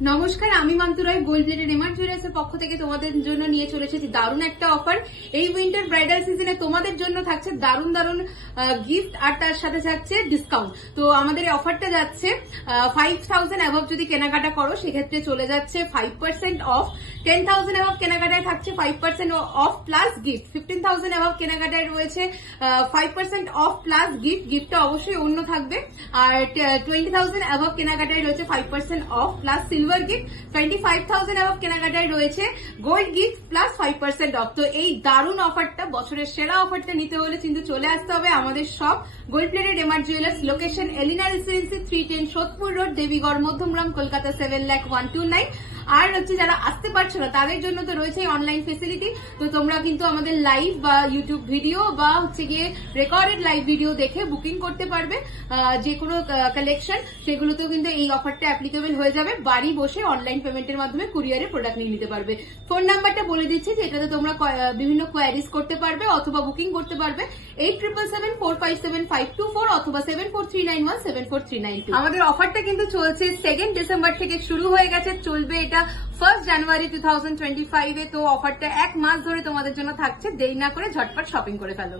নমস্কার, আমি মান্তু রায় gold plated MR জুয়েলার্সের পক্ষ থেকে তোমাদের জন্য নিয়ে চলে এসেছি দারুণ একটা অফার। এই উইন্টার ব্রাইডাল সিজনে তোমাদের জন্য থাকছে দারুণ দারুণ গিফট আর তার সাথে থাকছে ডিসকাউন্ট। তো আমাদের এই অফারটা যাচ্ছে 5000 অ্যাবভ যদি কেনাকাটা করো সেক্ষেত্রে চলে যাচ্ছে 5% অফ। 10,000 অ্যাবভ কেনাকাটায় থাকছে 5% অফ প্লাস গিফট। 15,000 অ্যাবভ কেনাকাটায় রয়েছে 5% অফ প্লাস গিফট। গিফটটা অবশ্যই অন্য থাকবে। আর 20,000 অ্যাবভ কেনাকাটায় রয়েছে 5% of plus silver gift. 25,000 above কেনাকাটায় রয়েছে গোল্ড গিফট প্লাস 5% অফ। তো এই দারুণ অফারটা, বছরের সেরা অফারটা নিতে হলে কিন্তু চলে আসতে হবে আমাদের সব gold plated MR jewellers, location Elina residency 310 Sodepur road, Debigarh, Madhyamgram, Kolkata 7,01,229। আর হচ্ছে যারা আসতে পারছো না তাদের জন্য তো রয়েছে অনলাইন ফেসিলিটি। তো তোমরা কিন্তু আমাদের লাইভ বা ইউটিউব ভিডিও বা হচ্ছে গিয়ে রেকর্ডেড লাইভ ভিডিও দেখে বুকিং করতে পারবে যে কোনো কালেকশন, সেগুলোতেও কিন্তু এই অফারটা অ্যাপ্লিকেবল হয়ে যাবে। বাড়ি বসে অনলাইন পেমেন্টের মাধ্যমে কুরিয়ারে প্রোডাক্ট নিয়ে নিতে পারবে। ফোন নাম্বারটা বলে দিচ্ছি যে এটাতে তোমরা বিভিন্ন কোয়ারিজ করতে পারবে অথবা বুকিং করতে পারবে 8777457524 অথবা 7439174392। আমাদের অফারটা কিন্তু চলছে 2 ডিসেম্বর থেকে শুরু হয়ে গেছে, চলবে এটা 1 জানুয়ারি 2025 এ। তো অফারটা 1 মাস ধরে তোমাদের জন্য থাকছে। দেরি না করে ঝটপট শপিং করে ফেলো।